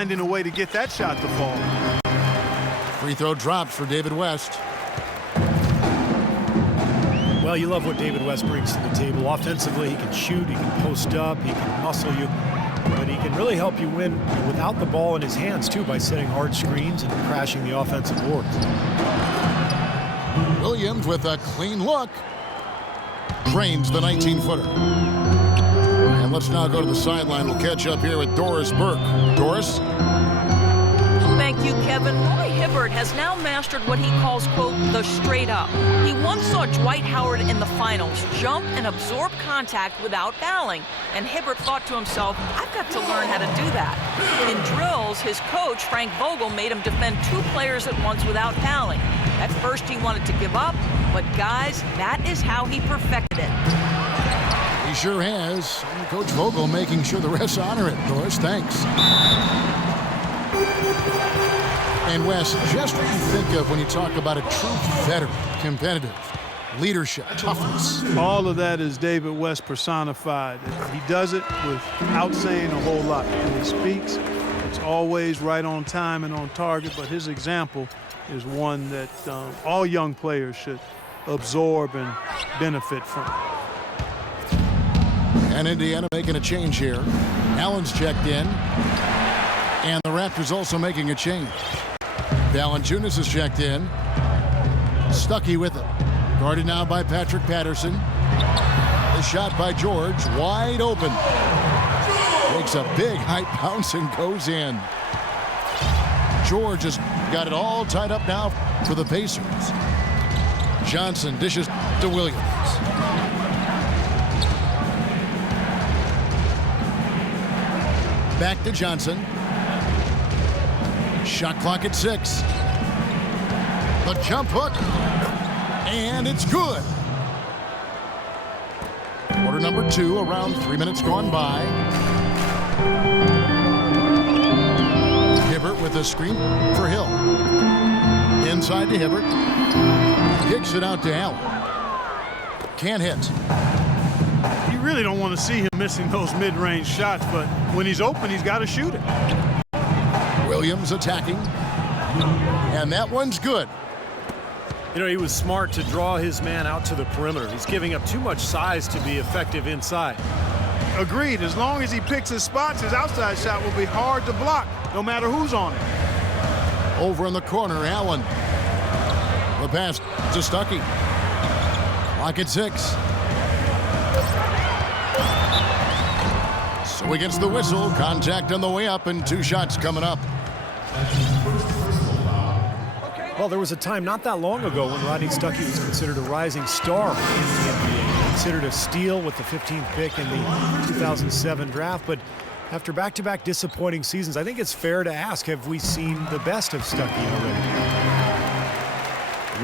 finding a way to get that shot to fall. Free throw dropped for David West. Well, you love what David West brings to the table. Offensively, he can shoot, he can post up, he can muscle you, but he can really help you win without the ball in his hands, too, by setting hard screens and crashing the offensive boards. Williams with a clean look. Drains the 19-footer. And let's now go to the sideline. We'll catch up here with Doris Burke. Doris? Thank you, Kevin. Roy Hibbert has now mastered what he calls, quote, the straight up. He once saw Dwight Howard in the finals jump and absorb contact without fouling. And Hibbert thought to himself, I've got to learn how to do that. In drills, his coach, Frank Vogel, made him defend 2 players at once without fouling. At first, he wanted to give up, but guys, that is how he perfected it. He sure has. Coach Vogel making sure the refs honor it. Doris, thanks. And Wes, just what you think of when you talk about a true veteran, competitive, leadership, toughness. All of that is David West personified. He does it without saying a whole lot. When he speaks, it's always right on time and on target, but his example is one that all young players should absorb and benefit from. And Indiana making a change here. Allen's checked in. And the Raptors also making a change. Valanciunas is checked in. Stuckey with it. Guarded now by Patrick Patterson. The shot by George. Wide open. Makes a big high bounce and goes in. George has got it all tied up now for the Pacers. Johnson dishes to Williams. Back to Johnson. Shot clock at 6. The jump hook. And it's good. Quarter number 2, around 3 minutes gone by. Hibbert with a screen for Hill. Inside to Hibbert. Kicks it out to Allen. Can't hit. You really don't want to see him missing those mid-range shots, but when he's open, he's got to shoot it. Williams attacking. And that one's good. You know, he was smart to draw his man out to the perimeter. He's giving up too much size to be effective inside. Agreed. As long as he picks his spots, his outside shot will be hard to block, no matter who's on it. Over in the corner, Allen. The pass to Stuckey. Clock at 6. So against the whistle, contact on the way up, and 2 shots coming up. Well, there was a time not that long ago when Rodney Stuckey was considered a rising star in the NBA. Considered a steal with the 15th pick in the 2007 draft, but after back-to-back disappointing seasons, I think it's fair to ask, have we seen the best of Stuckey already?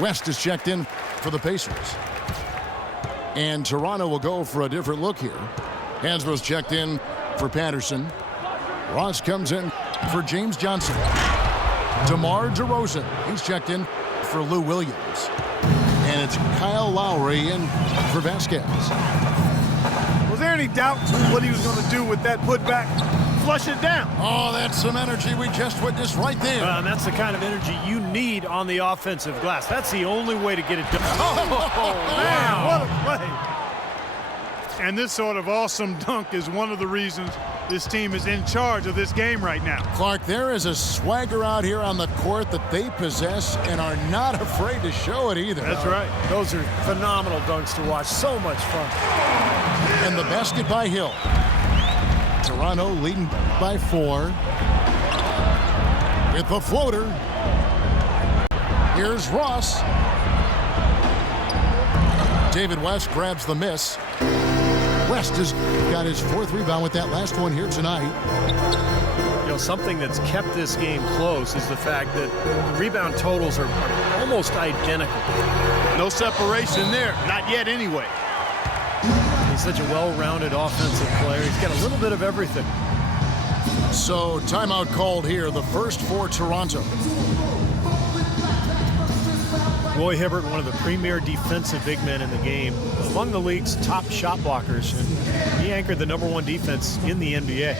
West is checked in for the Pacers. And Toronto will go for a different look here. Hansbrough's checked in for Patterson. Ross comes in for James Johnson. DeMar DeRozan, he's checked in for Lou Williams. And it's Kyle Lowry in for Vasquez. Was there any doubt what he was going to do with that putback? Flush it down. Oh, that's some energy we just witnessed right there. And that's the kind of energy you need on the offensive glass. That's the only way to get it done. Oh, man, what a play. And this sort of awesome dunk is one of the reasons this team is in charge of this game right now. Clark, there is a swagger out here on the court that they possess and are not afraid to show it either. That's right. Those are phenomenal dunks to watch. So much fun. And the basket by Hill. Toronto leading by 4. With the floater. Here's Ross. David West grabs the miss. West has got his 4th rebound with that last one here tonight. You know, something that's kept this game close is the fact that the rebound totals are almost identical. No separation there. Not yet anyway. He's such a well-rounded offensive player. He's got a little bit of everything. So timeout called here, the first for Toronto. Roy Hibbert, one of the premier defensive big men in the game, among the league's top shot blockers, and he anchored the #1 defense in the NBA.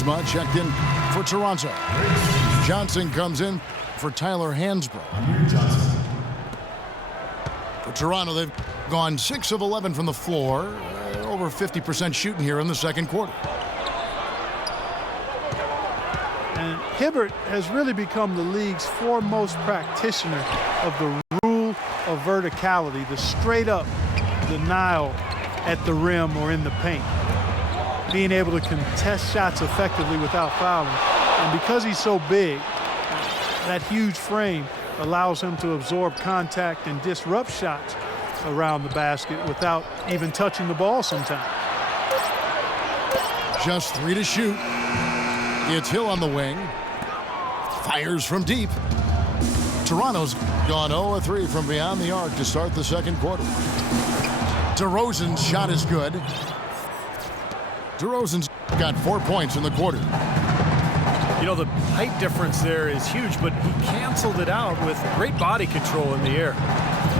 Kuzma checked in for Toronto. Johnson comes in for Tyler Hansbrough. For Toronto, they've gone 6 of 11 from the floor. Over 50% shooting here in the second quarter. And Hibbert has really become the league's foremost practitioner of the rule of verticality, the straight up denial at the rim or in the paint. Being able to contest shots effectively without fouling. And because he's so big, that huge frame allows him to absorb contact and disrupt shots around the basket without even touching the ball sometimes. Just 3 to shoot. It's Hill on the wing. Fires from deep. Toronto's gone 0 of 3 from beyond the arc to start the second quarter. DeRozan's shot is good. DeRozan's got 4 points in the quarter. You know, the height difference there is huge, but he canceled it out with great body control in the air.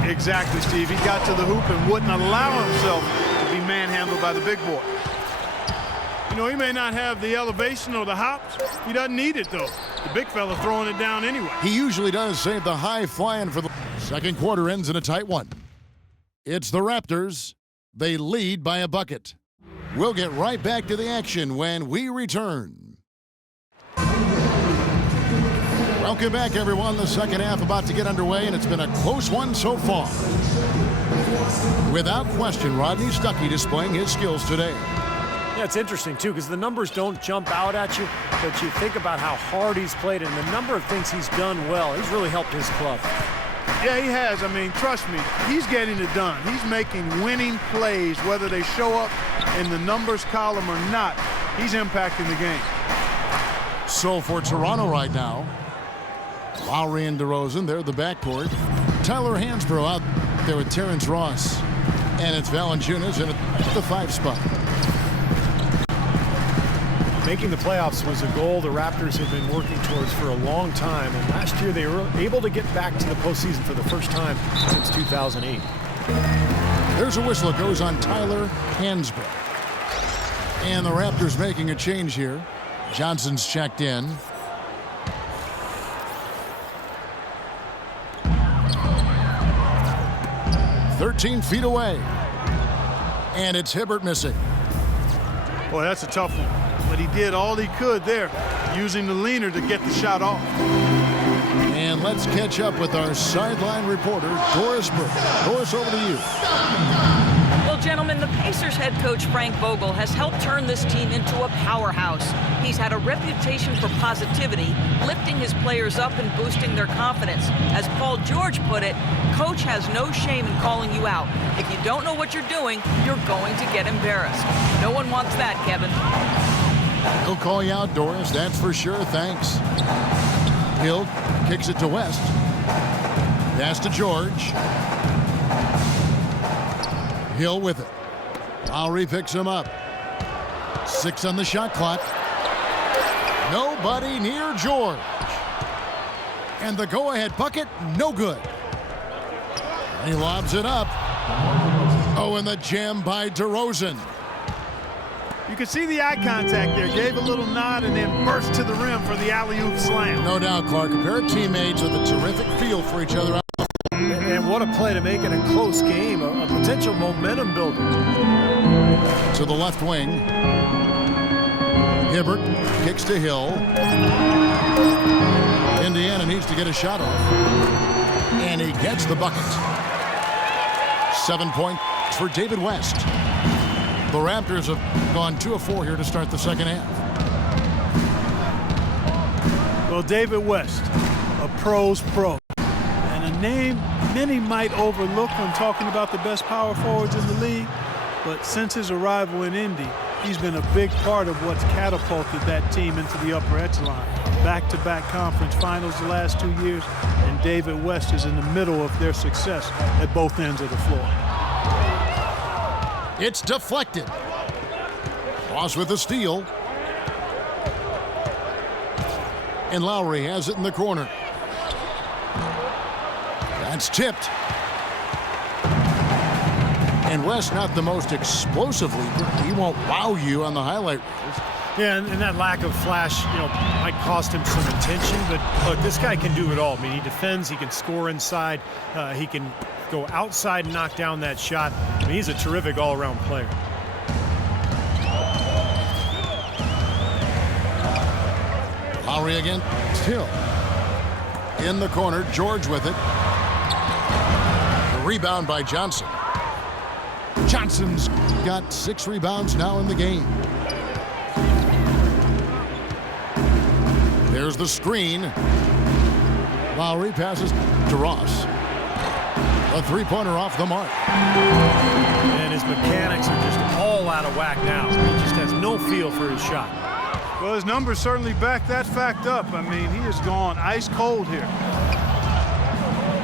Exactly, Steve. He got to the hoop and wouldn't allow himself to be manhandled by the big boy. You know, he may not have the elevation or the hops. He doesn't need it, though. The big fella throwing it down anyway. He usually does save the high flying for the second quarter. Ends in a tight one. It's the Raptors. They lead by a bucket. We'll get right back to the action when we return. Welcome back, everyone. The second half about to get underway, and it's been a close one so far. Without question, Rodney Stuckey displaying his skills today. Yeah, it's interesting, too, because the numbers don't jump out at you, but you think about how hard he's played and the number of things he's done well. He's really helped his club. Yeah, he has. I mean, trust me, he's getting it done. He's making winning plays, whether they show up in the numbers column or not. He's impacting the game. So for Toronto right now, Lowry and DeRozan, they're the backcourt. Tyler Hansbrough out there with Terrence Ross. And it's Valanciunas in the 5 spot. Making the playoffs was a goal the Raptors have been working towards for a long time, and last year they were able to get back to the postseason for the first time since 2008. There's a whistle that goes on Tyler Hansbrough. And the Raptors making a change here. Johnson's checked in. "13 feet away." And it's Hibbert missing. Boy, that's a tough one. But he did all he could there, using the leaner to get the shot off. And let's catch up with our sideline reporter, Doris Burke. Doris, over to you. Well, gentlemen, the Pacers head coach Frank Vogel has helped turn this team into a powerhouse. He's had a reputation for positivity, lifting his players up and boosting their confidence. As Paul George put it, coach has no shame in calling you out. If you don't know what you're doing, you're going to get embarrassed. No one wants that, Kevin. He'll call you out, Doris, that's for sure. Thanks. Hill kicks it to West. Pass to George. Hill with it. Lowry picks him up. 6 on the shot clock. Nobody near George. And the go-ahead bucket, no good. He lobs it up. Oh, and the jam by DeRozan. You could see the eye contact there. Gave a little nod and then burst to the rim for the alley-oop slam. No doubt, Clark. A pair of teammates with a terrific feel for each other. And what a play to make it a close game, a potential momentum builder. To the left wing. Hibbert kicks to Hill. Indiana needs to get a shot off. And he gets the bucket. 7 points for David West. The Raptors have gone 2 of 4 here to start the second half. Well, David West, a pro's pro. And a name many might overlook when talking about the best power forwards in the league. But since his arrival in Indy, he's been a big part of what's catapulted that team into the upper echelon. Back-to-back conference finals the last 2 years, and David West is in the middle of their success at both ends of the floor. It's deflected. Ross with a steal. And Lowry has it in the corner. That's tipped. And West not the most explosive leader. He won't wow you on the highlight reels. Yeah, and that lack of flash, might cost him some attention. But look, this guy can do it all. I mean, he defends, he can score inside, he can go outside and knock down that shot. I mean, he's a terrific all-around player. Lowry again, still in the corner. George with it. A rebound by Johnson. Johnson's got 6 rebounds now in the game. There's the screen. Lowry passes to Ross. A three-pointer off the mark. And his mechanics are just all out of whack now. He just has no feel for his shot. Well, his numbers certainly back that fact up. I mean, he has gone ice cold here.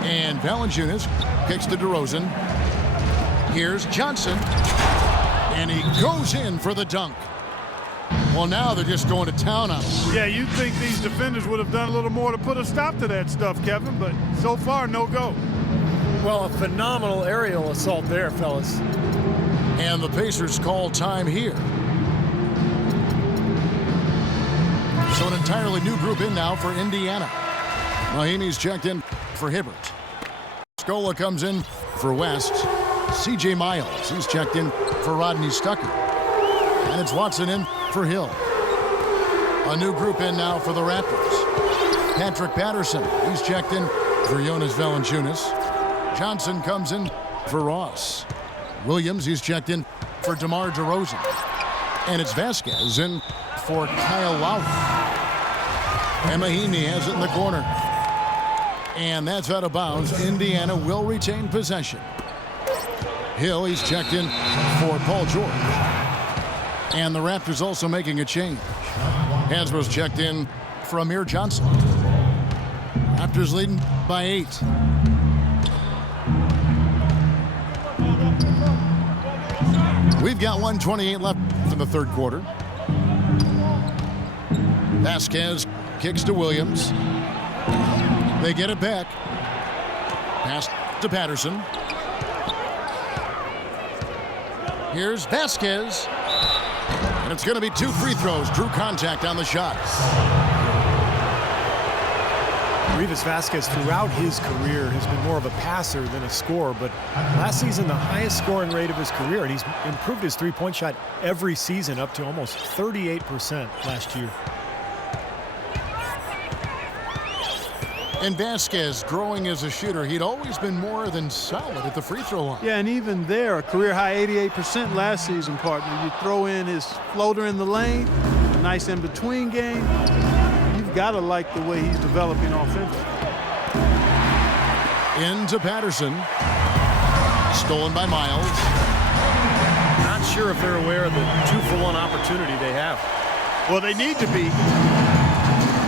And Valanciunas kicks to DeRozan. Here's Johnson. And he goes in for the dunk. Well, now they're just going to town on him. Yeah, you'd think these defenders would have done a little more to put a stop to that stuff, Kevin, but so far, no go. Well, a phenomenal aerial assault there, fellas. And the Pacers call time here. So an entirely new group in now for Indiana. Mahimi's checked in for Hibbert. Scola comes in for West. C.J. Miles, he's checked in for Rodney Stuckey. And it's Watson in for Hill. A new group in now for the Raptors. Patrick Patterson, he's checked in for Jonas Valanciunas. Johnson comes in for Ross. Williams, he's checked in for DeMar DeRozan. And it's Vasquez in for Kyle Lowry. And Mahimi has it in the corner. And that's out of bounds. Indiana will retain possession. Hill, he's checked in for Paul George. And the Raptors also making a change. Hasbro's checked in for Amir Johnson. Raptors leading by 8. We've got 1:28 left in the third quarter. Vasquez kicks to Williams. They get it back. Pass to Patterson. Here's Vasquez. And it's going to be 2 free throws. Drew contact on the shot. Rivas Vasquez throughout his career has been more of a passer than a scorer, but last season the highest scoring rate of his career, and he's improved his three-point shot every season up to almost 38% last year. And Vasquez growing as a shooter. He'd always been more than solid at the free throw line. Yeah, and even there, a career high 88% last season, partner. You throw in his floater in the lane, a nice in-between game. You've got to like the way he's developing offensively. Into Patterson. Stolen by Miles. Not sure if they're aware of the 2-for-1 opportunity they have. Well, they need to be.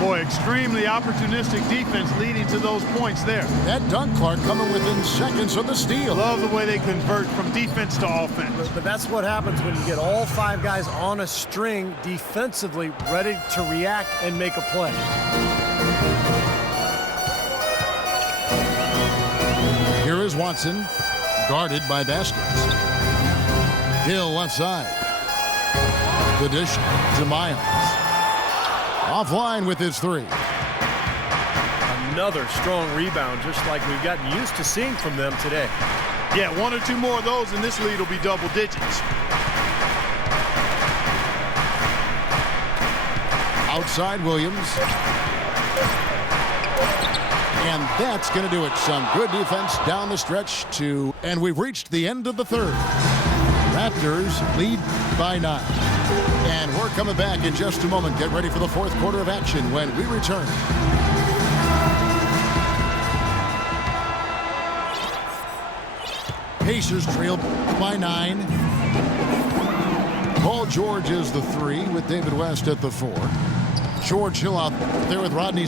Boy, extremely opportunistic defense leading to those points there. That dunk, Clark, coming within seconds of the steal. Love the way they convert from defense to offense. But that's what happens when you get all 5 guys on a string defensively ready to react and make a play. Here is Watson, guarded by Vasquez. Hill left side. The dish to Miles. Offline with his 3. Another strong rebound, just like we've gotten used to seeing from them today. Yeah, 1 or 2 more of those and this lead will be double digits. Outside Williams. And that's going to do it. Some good defense down the stretch to, and we've reached the end of the third. Raptors lead by 9. And we're coming back in just a moment. Get ready for the fourth quarter of action when we return. Pacers trail by 9. Paul George is the 3 with David West at the 4. George Hill out there with Rodney